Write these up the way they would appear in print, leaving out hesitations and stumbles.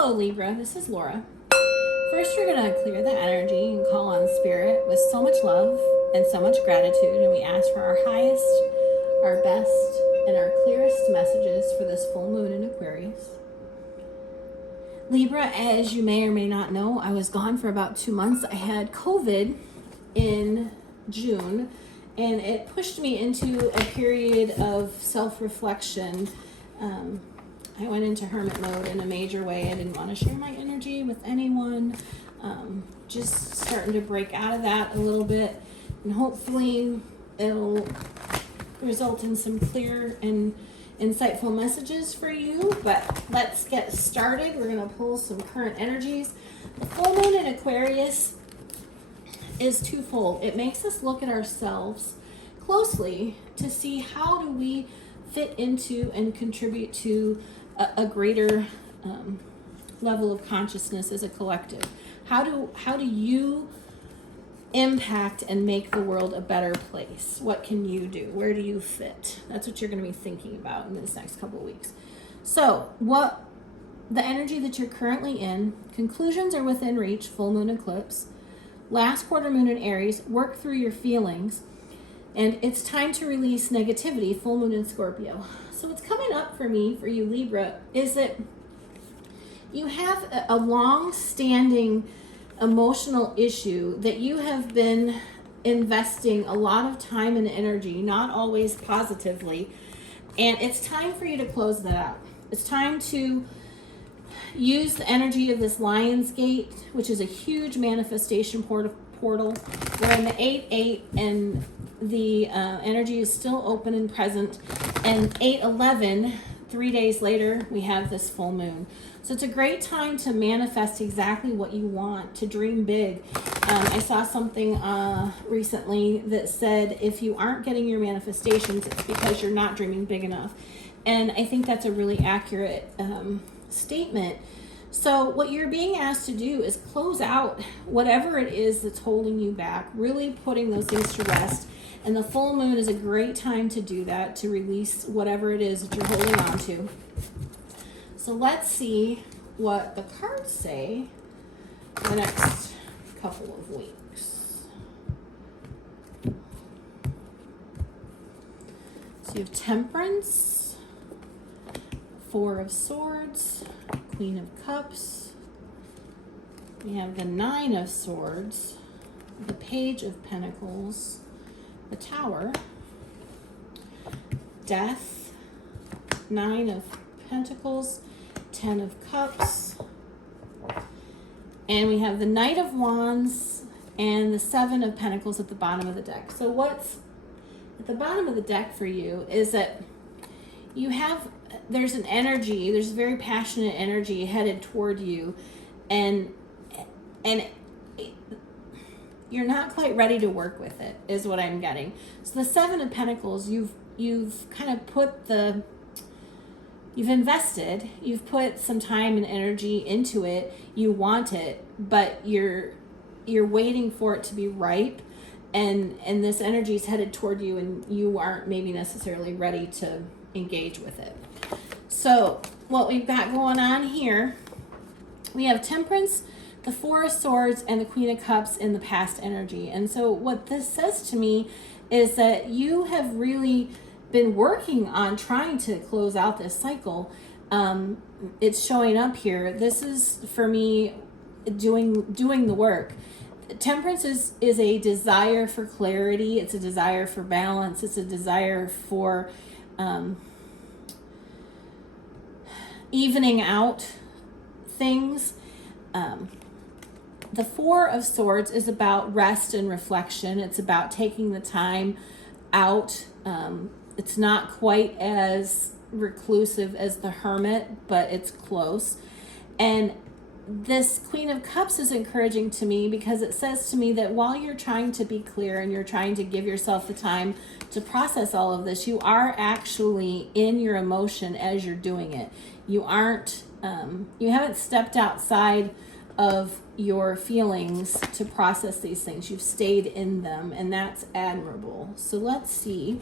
Hello Libra, this is Laura. First we're going to clear the energy and call on Spirit with so much love and so much gratitude, and we ask for our highest, our best, and our clearest messages for this full moon in Aquarius. Libra, as you may or may not know, I was gone for about 2 months. I had COVID in June, and it pushed me into a period of self-reflection. I went into hermit mode in a major way. I didn't want to share my energy with anyone. Just starting to break out of that a little bit, and hopefully it'll result in some clear and insightful messages for you. But let's get started. We're going to pull some current energies. The full moon in Aquarius is twofold. It makes us look at ourselves closely to see how do we fit into and contribute to a greater level of consciousness as a collective. How do you impact and make the world a better place? What can you do? Where do you fit? That's what you're going to be thinking about in this next couple of weeks. So what the energy that you're currently in, conclusions are within reach, full moon eclipse, last quarter moon in Aries, work through your feelings, and it's time to release negativity, full moon in Scorpio. So what's coming up for me, for you Libra, is that you have a long-standing emotional issue that you have been investing a lot of time and energy, not always positively, and it's time for you to close that out. It's time to use the energy of this Lion's Gate, which is a huge manifestation portal. We're in the 8-8, and the energy is still open and present. And 8-11, 3 days later, we have this full moon. So it's a great time to manifest exactly what you want, to dream big. I saw something recently that said if you aren't getting your manifestations, it's because you're not dreaming big enough. And I think that's a really accurate statement. So what you're being asked to do is close out whatever it is that's holding you back, really putting those things to rest. And the full moon is a great time to do that, to release whatever it is that you're holding on to. So let's see what the cards say for the next couple of weeks. So you have Temperance, Four of Swords, Queen of Cups. We have the Nine of Swords, the Page of Pentacles, the Tower, Death, Nine of Pentacles, 10 of Cups, and we have the Knight of Wands and the Seven of Pentacles at the bottom of the deck. So what's at the bottom of the deck for you is that there's an energy, there's very passionate energy headed toward you, and you're not quite ready to work with it, is what I'm getting. So the Seven of Pentacles, you've kind of you've invested, you've put some time and energy into it, you want it, but you're waiting for it to be ripe, and this energy is headed toward you, and you aren't maybe necessarily ready to engage with it. So what we've got going on here, we have Temperance, the Four of Swords, and the Queen of Cups in the past energy. And so what this says to me is that you have really been working on trying to close out this cycle. It's showing up here. This is, for me, doing the work. Temperance is a desire for clarity. It's a desire for balance. It's a desire for evening out things. The Four of Swords is about rest and reflection. It's about taking the time out. It's not quite as reclusive as the Hermit, but it's close. And this Queen of Cups is encouraging to me because it says to me that while you're trying to be clear and you're trying to give yourself the time to process all of this, you are actually in your emotion as you're doing it. You haven't stepped outside of your feelings to process these things. You've stayed in them, and that's admirable. So let's see.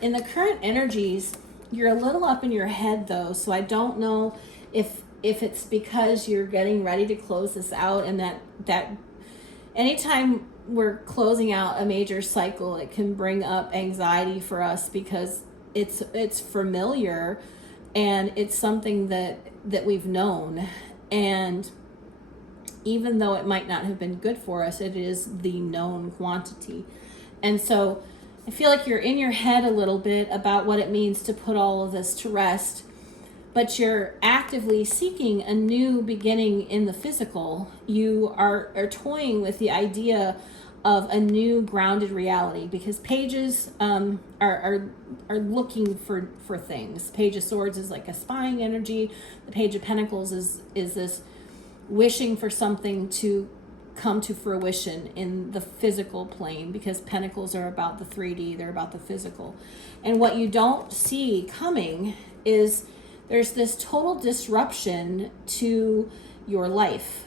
In the current energies, you're a little up in your head though, so I don't know if if it's because you're getting ready to close this out, and that anytime we're closing out a major cycle, it can bring up anxiety for us because it's familiar, and it's something that we've known, and even though it might not have been good for us, it is the known quantity. And so I feel like you're in your head a little bit about what it means to put all of this to rest, but you're actively seeking a new beginning in the physical. You are toying with the idea of a new grounded reality, because pages are looking for things. Page of Swords is like a spying energy. The Page of Pentacles is this wishing for something to come to fruition in the physical plane, because Pentacles are about the 3D, they're about the physical. And what you don't see coming is there's this total disruption to your life.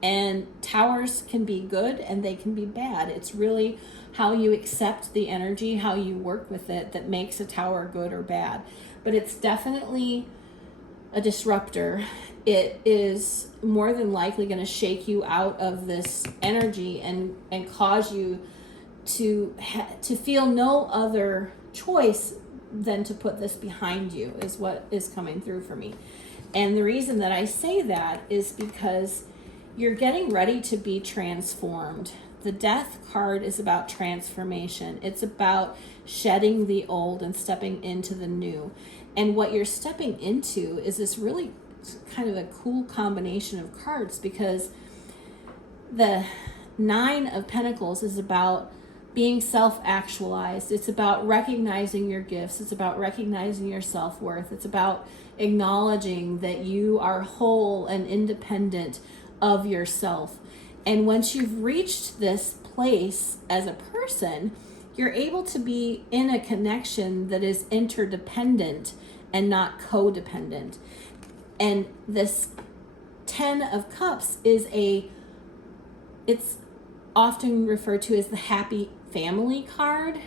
And towers can be good and they can be bad. It's really how you accept the energy, how you work with it, that makes a tower good or bad. But it's definitely a disruptor. It is more than likely going to shake you out of this energy and cause you to feel no other choice than to put this behind you, is what is coming through for me. And the reason that I say that is because you're getting ready to be transformed. The Death card is about transformation. It's about shedding the old and stepping into the new. And what you're stepping into is this really kind of a cool combination of cards, because the Nine of Pentacles is about being self-actualized. It's about recognizing your gifts. It's about recognizing your self-worth. It's about acknowledging that you are whole and independent of yourself. And once you've reached this place as a person, you're able to be in a connection that is interdependent and not codependent. And this 10 of Cups it's often referred to as the happy family card.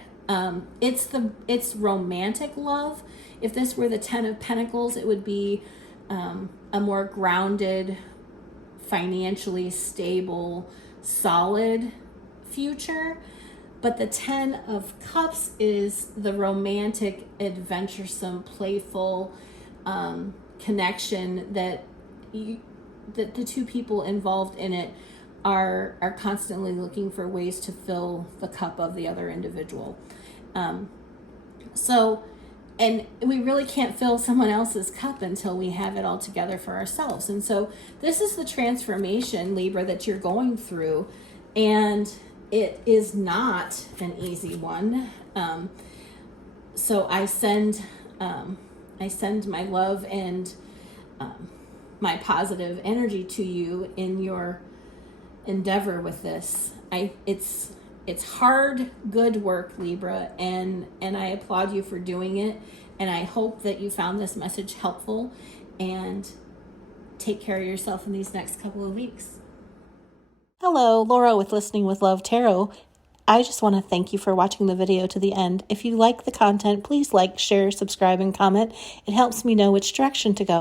It's romantic love. If this were the 10 of Pentacles, it would be a more grounded, financially stable, solid future. But the 10 of Cups is the romantic, adventuresome, playful connection that the two people involved in it are constantly looking for ways to fill the cup of the other individual. And we really can't fill someone else's cup until we have it all together for ourselves. And so this is the transformation, Libra, that you're going through. And it is not an easy one. So I send my love and my positive energy to you in your endeavor with this. It's hard, good work, Libra, and I applaud you for doing it. And I hope that you found this message helpful, and take care of yourself in these next couple of weeks. Hello, Laura with Listening with Love Tarot. I just want to thank you for watching the video to the end. If you like the content, please like, share, subscribe, and comment. It helps me know which direction to go.